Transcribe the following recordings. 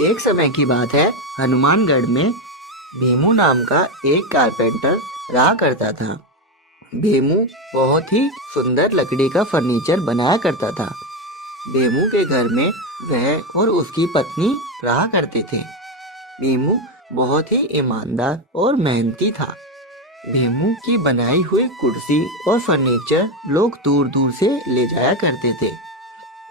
एक समय की बात है, हनुमानगढ़ में भीमू नाम का एक कारपेंटर रहा करता था। भीमू बहुत ही सुंदर लकड़ी का फर्नीचर बनाया करता था। भीमू के घर में वह और उसकी पत्नी रहा करते थे। भीमू बहुत ही ईमानदार और मेहनती था। भीमू की बनाई हुई कुर्सी और फर्नीचर लोग दूर दूर से ले जाया करते थे।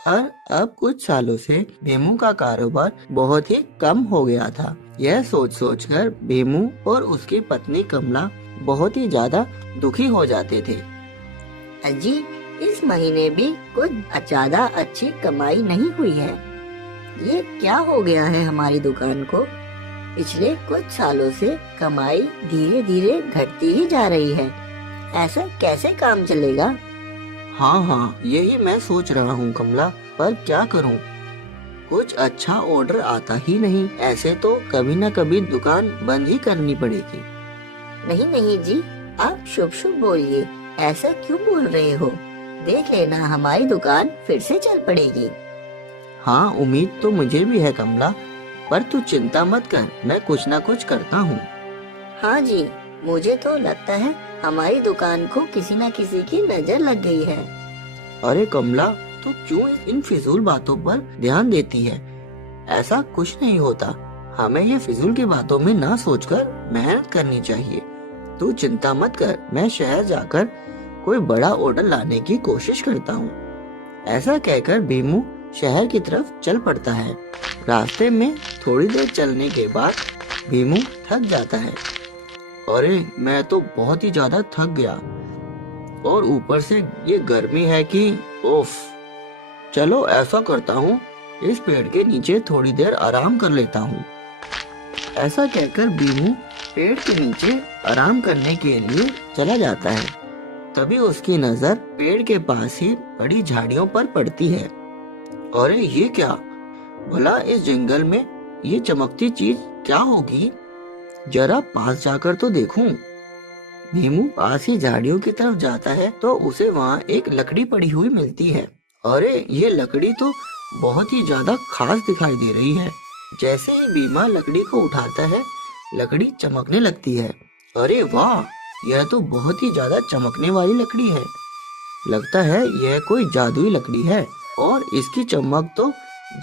और अब कुछ सालों से भीमू का कारोबार बहुत ही कम हो गया था। यह सोच सोच कर भीमू और उसकी पत्नी कमला बहुत ही ज्यादा दुखी हो जाते थे। अजी, इस महीने भी कुछ ज्यादा अच्छी कमाई नहीं हुई है। ये क्या हो गया है हमारी दुकान को? पिछले कुछ सालों से कमाई धीरे धीरे घटती ही जा रही है। ऐसा कैसे काम चलेगा? हाँ, यही मैं सोच रहा हूँ कमला, पर क्या करूँ? कुछ अच्छा ऑर्डर आता ही नहीं। ऐसे तो कभी न कभी दुकान बंद ही करनी पड़ेगी। नहीं नहीं जी, आप शुभ शुभ बोलिए। ऐसा क्यों बोल रहे हो? देख लेना, हमारी दुकान फिर से चल पड़ेगी। हाँ, उम्मीद तो मुझे भी है कमला, पर तू चिंता मत कर, मैं कुछ न कुछ करता हूँ। हाँ जी, मुझे तो लगता है हमारी दुकान को किसी न किसी की नजर लग गई है। अरे कमला, तू क्यों इन फिजूल बातों पर ध्यान देती है? ऐसा कुछ नहीं होता। हमें ये फिजूल की बातों में ना सोचकर मेहनत करनी चाहिए। तू चिंता मत कर, मैं शहर जाकर कोई बड़ा ऑर्डर लाने की कोशिश करता हूँ। ऐसा कहकर भीमू शहर की तरफ चल पड़ता है। रास्ते में थोड़ी देर चलने के बाद भीमू थक जाता है। अरे, मैं तो बहुत ही ज्यादा थक गया, और ऊपर से ये गर्मी है कि ओफ। चलो ऐसा करता हूँ, इस पेड़ के नीचे थोड़ी देर आराम कर लेता हूँ। ऐसा कहकर भीमू पेड़ के नीचे आराम करने के लिए चला जाता है। तभी उसकी नजर पेड़ के पास ही बड़ी झाड़ियों पर पड़ती है। अरे ये क्या? भला इस जंगल में ये चमकती चीज क्या होगी? जरा पास जाकर तो देखूं। भीमू पास ही झाड़ियों की तरफ जाता है तो उसे वहाँ एक लकड़ी पड़ी हुई मिलती है। अरे, ये लकड़ी तो बहुत ही ज्यादा खास दिखाई दे रही है। जैसे ही भीमा लकड़ी को उठाता है, लकड़ी चमकने लगती है। अरे वाह, यह तो बहुत ही ज्यादा चमकने वाली लकड़ी है। लगता है यह कोई जादुई लकड़ी है, और इसकी चमक तो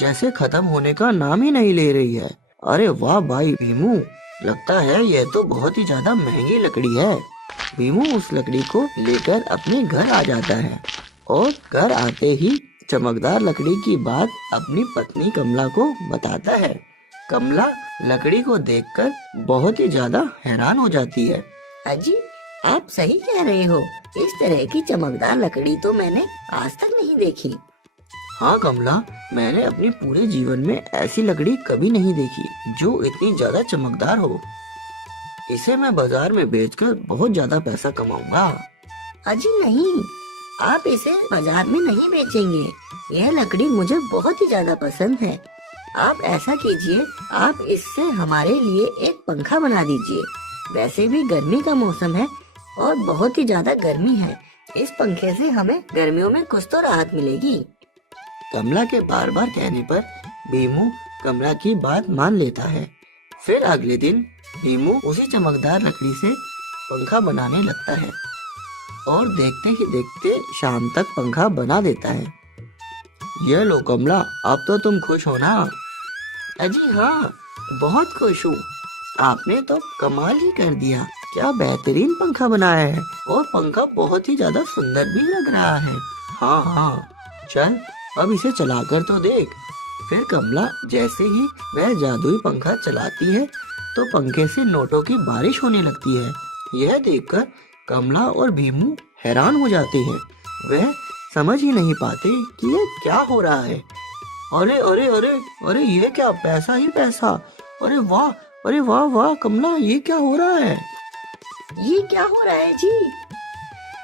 जैसे खत्म होने का नाम ही नहीं ले रही है। अरे वाह भाई भीमू, लगता है यह तो बहुत ही ज्यादा महंगी लकड़ी है। भीमू उस लकड़ी को लेकर अपने घर आ जाता है, और घर आते ही चमकदार लकड़ी की बात अपनी पत्नी कमला को बताता है। कमला लकड़ी को देखकर बहुत ही ज्यादा हैरान हो जाती है। अजी, आप सही कह रहे हो। इस तरह की चमकदार लकड़ी तो मैंने आज तक नहीं देखी। हाँ कमला, मैंने अपने पूरे जीवन में ऐसी लकड़ी कभी नहीं देखी जो इतनी ज्यादा चमकदार हो। इसे मैं बाजार में बेचकर बहुत ज्यादा पैसा कमाऊंगा। अजी नहीं, आप इसे बाजार में नहीं बेचेंगे। यह लकड़ी मुझे बहुत ही ज्यादा पसंद है। आप ऐसा कीजिए, आप इससे हमारे लिए एक पंखा बना दीजिए। वैसे भी गर्मी का मौसम है और बहुत ही ज्यादा गर्मी है। इस पंखे से हमें गर्मियों में कुछ तो राहत मिलेगी। कमला के बार बार कहने पर भीमू कमला की बात मान लेता है। फिर अगले दिन भीमू उसी चमकदार लकड़ी से पंखा बनाने लगता है, और देखते ही देखते शाम तक पंखा बना देता है। ये लो कमला, अब तो तुम खुश हो ना? अजी हाँ, बहुत खुश हूँ। आपने तो कमाल ही कर दिया। क्या बेहतरीन पंखा बनाया है, और पंखा बहुत ही ज्यादा सुंदर भी लग रहा है। हाँ, चल अब इसे चलाकर तो देख। फिर कमला जैसे ही वह जादुई पंखा चलाती है तो पंखे से नोटों की बारिश होने लगती है। यह देखकर कमला और भीमू हैरान हो जाते हैं। वह समझ ही नहीं पाते कि ये क्या हो रहा है। अरे अरे अरे अरे, ये क्या? पैसा ही पैसा। अरे वाह, अरे वाह वाह कमला, ये क्या हो रहा है? ये क्या हो रहा है जी?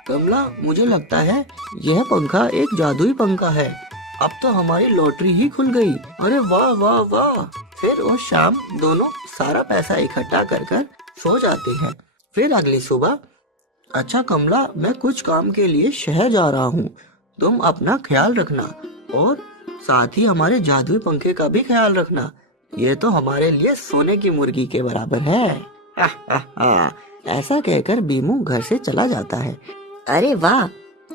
कमला, मुझे लगता है यह पंखा एक जादुई पंखा है। अब तो हमारी लॉटरी ही खुल गई। अरे वाह वाह वाह। फिर उस शाम दोनों सारा पैसा इकट्ठा कर कर सो जाते हैं। फिर अगली सुबह, अच्छा कमला, मैं कुछ काम के लिए शहर जा रहा हूँ, तुम अपना ख्याल रखना, और साथ ही हमारे जादुई पंखे का भी ख्याल रखना। ये तो हमारे लिए सोने की मुर्गी के बराबर है। हा, हा, हा। ऐसा कहकर बीमू घर से चला जाता है। अरे वाह,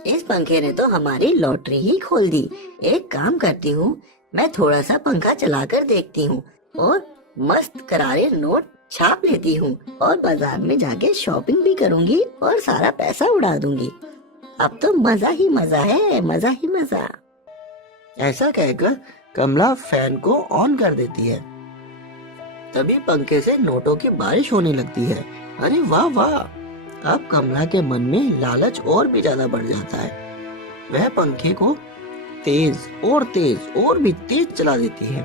इस पंखे ने तो हमारी लॉटरी ही खोल दी। एक काम करती हूँ, मैं थोड़ा सा पंखा चलाकर देखती हूँ और मस्त करारे नोट छाप लेती हूँ और बाजार में जाके शॉपिंग भी करूँगी और सारा पैसा उड़ा दूंगी। अब तो मजा ही मजा है, मजा ही मजा। ऐसा कहकर कमला फैन को ऑन कर देती है। तभी पंखे से नोटों की बारिश होने लगती है। अरे वाह वाह! अब कमला के मन में लालच और भी ज्यादा बढ़ जाता है। वह पंखे को तेज और भी तेज चला देती है।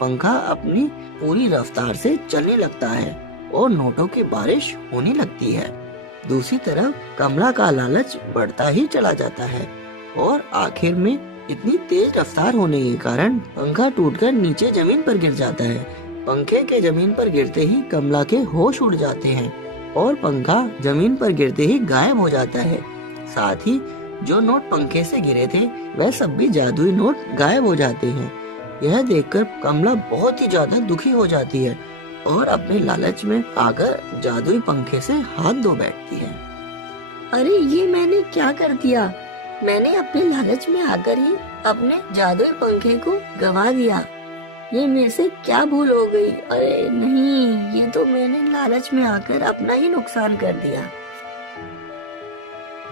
पंखा अपनी पूरी रफ्तार से चलने लगता है और नोटों की बारिश होने लगती है। दूसरी तरफ कमला का लालच बढ़ता ही चला जाता है और आखिर में इतनी तेज रफ्तार होने के कारण पंखा टूटकर नीचे जमीन पर गिर जाता है। पंखे के जमीन पर गिरते ही कमला के होश उड़ जाते हैं और पंखा जमीन पर गिरते ही गायब हो जाता है। साथ ही जो नोट पंखे से गिरे थे वह सब भी जादुई नोट गायब हो जाते हैं। यह देखकर कमला बहुत ही ज्यादा दुखी हो जाती है और अपने लालच में आकर जादुई पंखे से हाथ धो बैठती है। अरे ये मैंने क्या कर दिया? मैंने अपने लालच में आकर ही अपने जादुई पंखे को गवा दिया। ये मेरे से क्या भूल हो गई? अरे नहीं, ये तो मैंने लालच में आकर अपना ही नुकसान कर दिया।